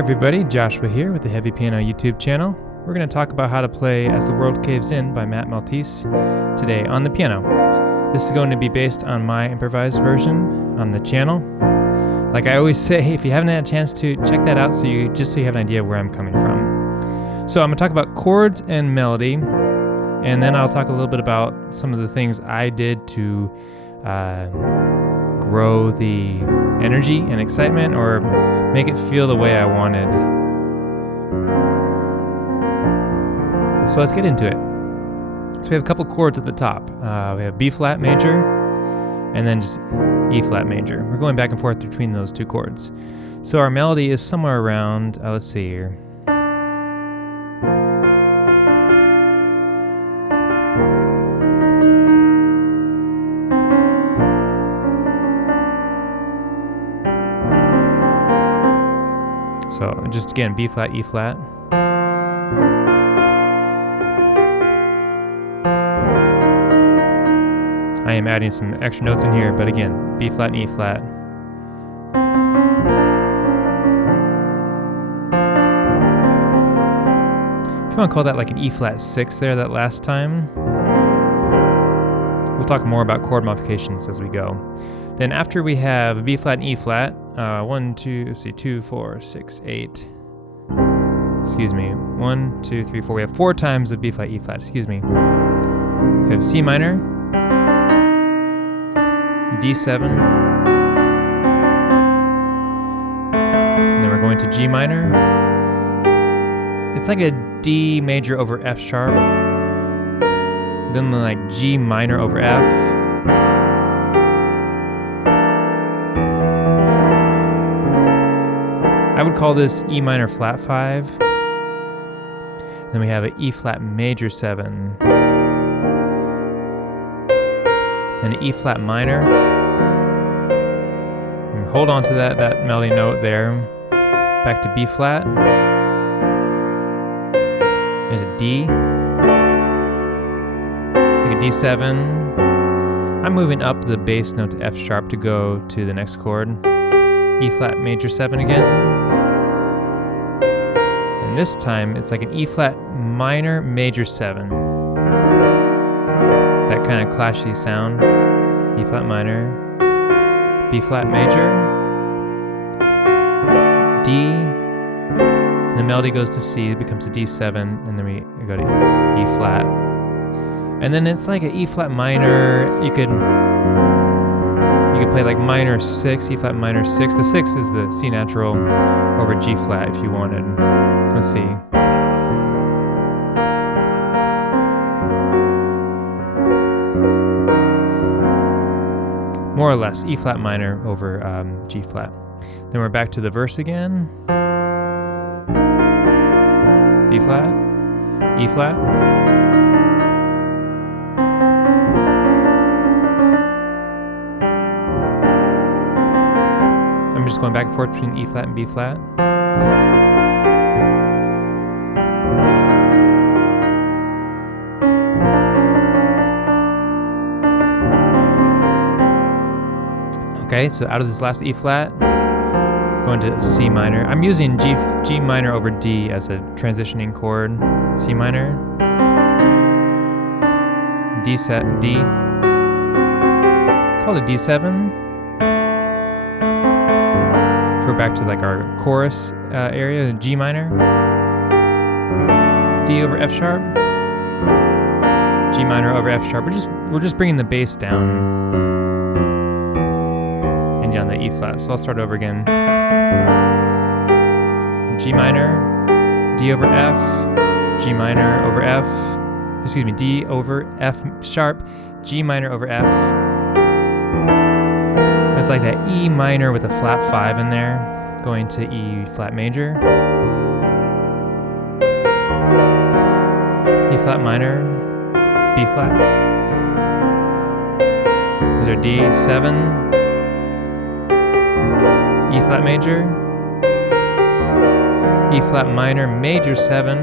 everybody, Joshua here with the Heavypiano YouTube channel. We're going to talk about how to play As the World Caves In by Maltese today on the piano. This is going to be based on my improvised version on the channel. Like I always say, if you haven't had a chance to check that out so you have an idea of where I'm coming from. So I'm going to talk about chords and melody, and then I'll talk a little bit about some of the things I did to grow the energy and excitement, or make it feel the way I wanted. So let's get into it. So we have a couple chords at the top. We have B flat major, and then just E flat major. We're going back and forth between those two chords. So our melody is somewhere around, let's see here. So just again, B flat, E flat. I am adding some extra notes in here, but again, B flat and E flat. If you want to call that like an E flat 6 there, that last time. We'll talk more about chord modifications as we go. Then after we have B flat and E flat, 2, 4, 6, 8. Excuse me. 1, 2, 3, 4. We have 4 times of B flat, E flat. Excuse me. We have C minor, D7, and then we're going to G minor. It's like a D major over F sharp, then like G minor over F. I would call this E minor flat 5. Then we have an E flat major 7. Then an E flat minor. And hold on to that melody note there. Back to B flat. There's a D. Take a D7. I'm moving up the bass note to F sharp to go to the next chord. E flat major 7 again. And this time it's like an E flat minor major 7. That kind of clashy sound. E flat minor, B flat major, D, the melody goes to C, it becomes a D7, and then we go to E flat. And then it's like an E flat minor. You could play like minor 6, E flat minor 6. The 6 is the C natural over G flat if you wanted. Let's see. More or less, E flat minor over G flat. Then we're back to the verse again. B flat, E flat. I'm just going back and forth between E flat and B flat. Okay, so out of this last E flat, going to C minor. I'm using G minor over D as a transitioning chord. C minor, D set, D. Call it D7. So we're back to like our chorus area. G minor, D over F sharp, G minor over F sharp. We're just bringing the bass down. On the E flat. So I'll start over again. G minor, D over F, G minor over F, excuse me, D over F sharp, G minor over F. That's like that E minor with a flat 5 in there, going to E flat major, E flat minor, B flat. Those are D7, E flat major, E flat minor, major 7,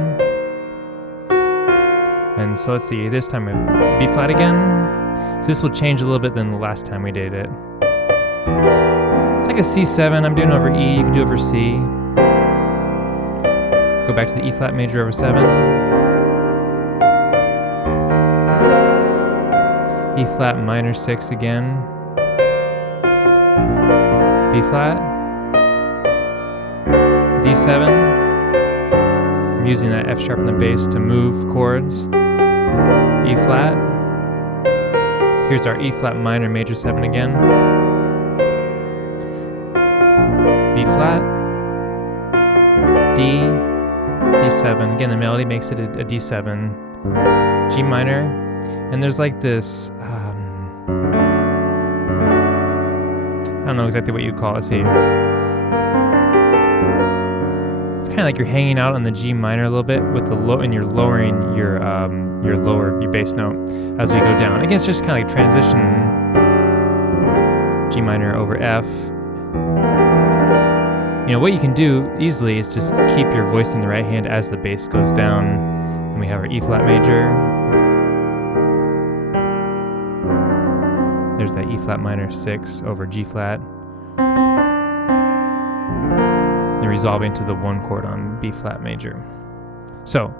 and so let's see, this time B flat again. So this will change a little bit than the last time we did it. It's like a C7, I'm doing over E, you can do over C. Go back to the E flat major over 7. E flat minor 6 again. B flat. D7. I'm using that F sharp on the bass to move chords. E flat. Here's our E flat minor major 7 again. B flat. D. D7. Again, the melody makes it a D7. G minor. And there's like this, I don't know exactly what you'd call it. See, it's kind of like you're hanging out on the G minor a little bit with the low, and you're lowering your bass note as we go down. Again, it's just kind of like transition. G minor over F. You know what you can do easily is just keep your voice in the right hand as the bass goes down, and we have our E flat major. There's that E flat minor 6 over G flat. And resolving to the 1 chord on B flat major. So,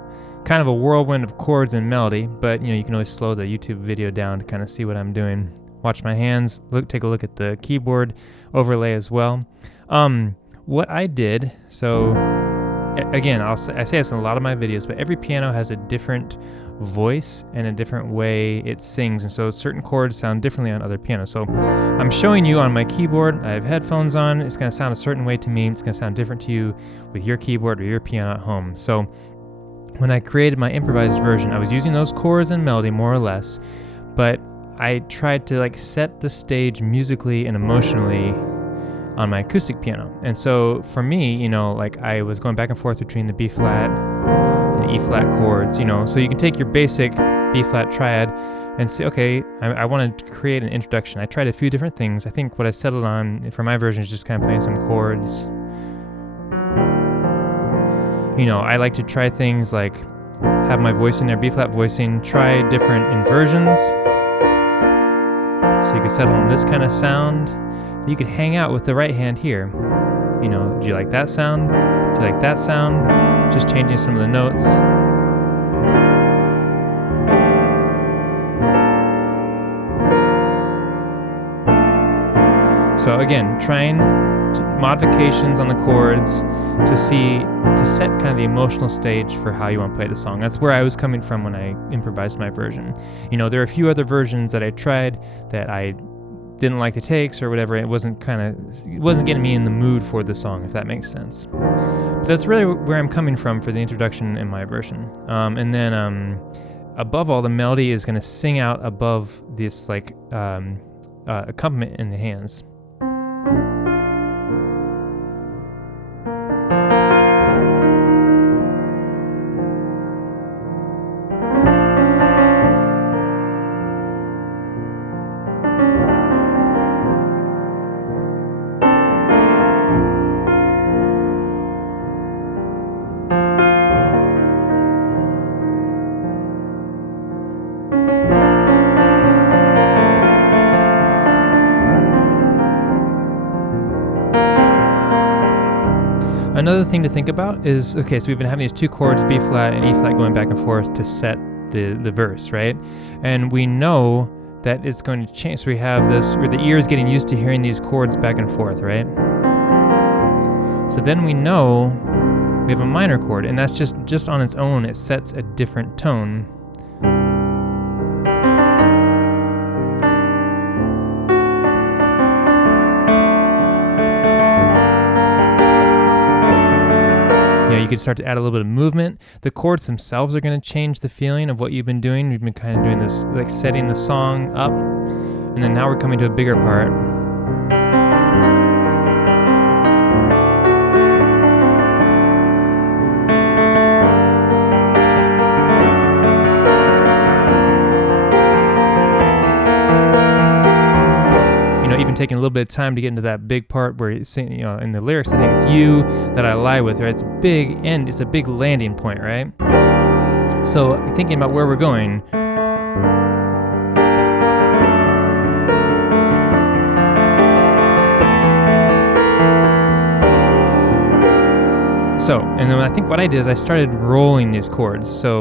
kind of a whirlwind of chords and melody, but you know, you can always slow the YouTube video down to kind of see what I'm doing. Watch my hands, take a look at the keyboard overlay as well. What I did, so again, I say this in a lot of my videos, but every piano has a different voice and a different way it sings, and so certain chords sound differently on other pianos. So I'm showing you on my keyboard, I have headphones on, it's going to sound a certain way to me, it's going to sound different to you with your keyboard or your piano at home. So when I created my improvised version, I was using those chords and melody more or less, but I tried to like set the stage musically and emotionally on my acoustic piano. And so for me, you know, like I was going back and forth between the B flat and the E flat chords, you know, so you can take your basic B flat triad and say, okay, I want to create an introduction. I tried a few different things. I think what I settled on for my version is just kind of playing some chords. You know, I like to try things like have my voice in there, B flat voicing, try different inversions. So you could settle on this kind of sound. You could hang out with the right hand here. You know, do you like that sound? Do you like that sound? Just changing some of the notes. So again, trying modifications on the chords to set kind of the emotional stage for how you want to play the song. That's where I was coming from when I improvised my version. You know, there are a few other versions that I tried that I didn't like the takes or whatever. It wasn't getting me in the mood for the song, if that makes sense. But that's really where I'm coming from for the introduction in my version. And then above all, the melody is going to sing out above this like accompaniment in the hands. Another thing to think about is, okay, so we've been having these two chords, B flat and E flat, going back and forth to set the verse, right? And we know that it's going to change. So we have this, where the ear is getting used to hearing these chords back and forth, right? So then we know we have a minor chord, and that's just on its own, it sets a different tone. You could start to add a little bit of movement. The chords themselves are going to change the feeling of what you've been doing. We've been kind of doing this, like setting the song up, and then now we're coming to a bigger part. Even taking a little bit of time to get into that big part where you sing, you know, in the lyrics, I think it's you that I lie with, right? It's a big end, it's a big landing point, right? So thinking about where we're going, So, and then I think what I did is I started rolling these chords. So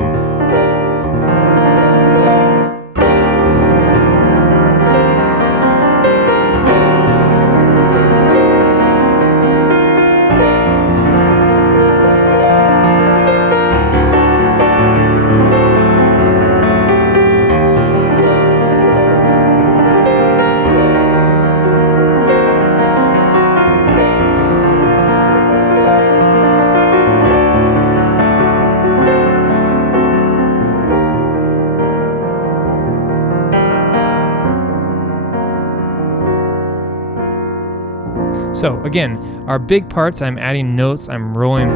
So again, our big parts, I'm adding notes, I'm rolling.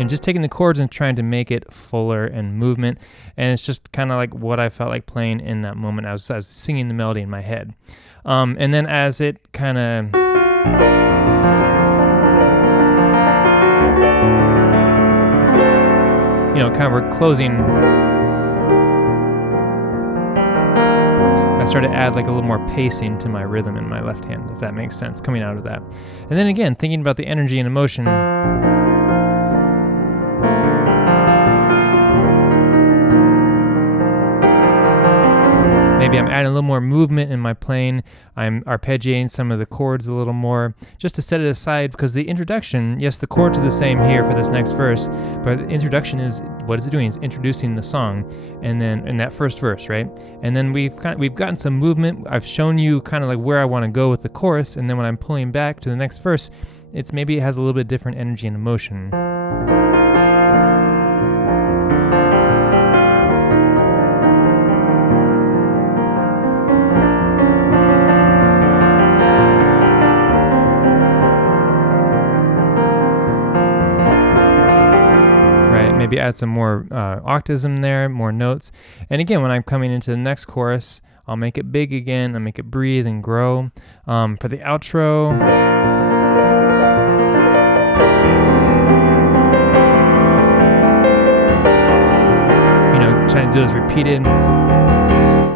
And just taking the chords and trying to make it fuller and movement. And it's just kind of like what I felt like playing in that moment. I was singing the melody in my head. And then as it kind of... you know, kind of we're closing... I started to add like a little more pacing to my rhythm in my left hand, if that makes sense, coming out of that. And then again, thinking about the energy and emotion. Maybe I'm adding a little more movement in my playing. I'm arpeggiating some of the chords a little more, just to set it aside, because the introduction, yes, the chords are the same here for this next verse, but the introduction is, what is it doing? It's introducing the song, and then in that first verse, right? And then we've gotten some movement. I've shown you kind of like where I want to go with the chorus, and then when I'm pulling back to the next verse, maybe it has a little bit different energy and emotion. Maybe add some more octaves in there, more notes. And again, when I'm coming into the next chorus, I'll make it big again, I'll make it breathe and grow. For the outro, you know, trying to do those repeated.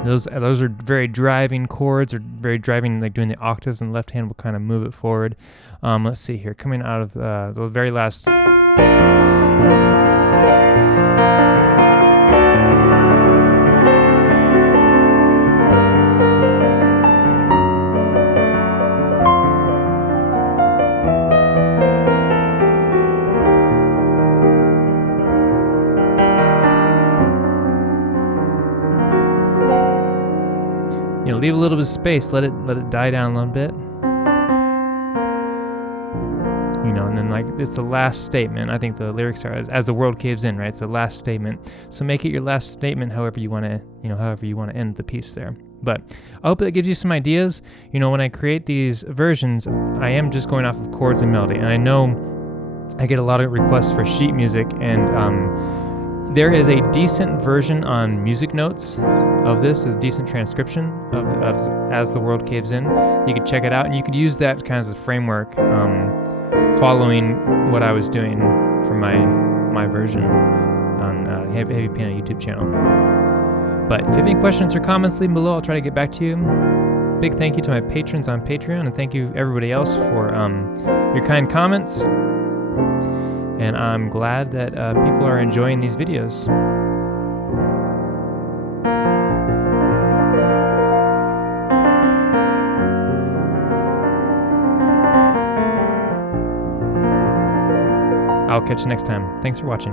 Those are very driving chords, or very driving, like doing the octaves, and the left hand will kind of move it forward. Let's see here, coming out of the very last. You know, leave a little bit of space, let it die down a little bit. You know, and then like it's the last statement. I think the lyrics are as the world caves in, right? It's the last statement. So make it your last statement, however you want to end the piece there. But I hope that gives you some ideas. You know, when I create these versions, I am just going off of Chords and Melody, and I know I get a lot of requests for sheet music, and there is a decent version on Music Notes of this, a decent transcription of As the World Caves In. You could check it out, and you could use that kind of as a framework, following what I was doing for my version on Heavypiano YouTube channel. But if you have any questions or comments, leave them below. I'll try to get back to you. Big thank you to my patrons on Patreon, and thank you everybody else for your kind comments. And I'm glad that people are enjoying these videos. I'll catch you next time. Thanks for watching.